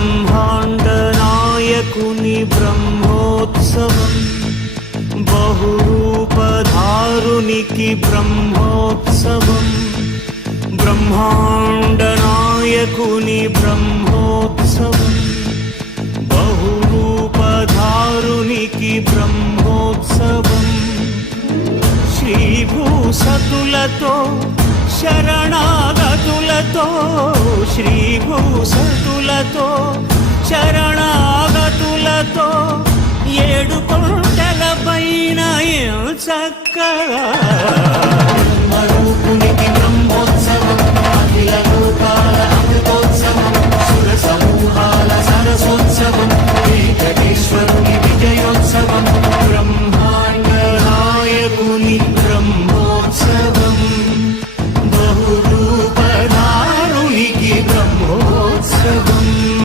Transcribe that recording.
బ్రహ్మాండ నాయకుని బ్రహ్మోత్సవం, బహురూపధారునికి బ్రహ్మోత్సవం, బ్రహ్మాండ నాయకుని బ్రహ్మోత్సవం, బహురూపధారునికి బ్రహ్మోత్సవం. శ్రీభూసతులతో శరణాగతులతో, శ్రీభూసతులతో శరణాగతులతో, ఏడు కొండల పైన చక్కగా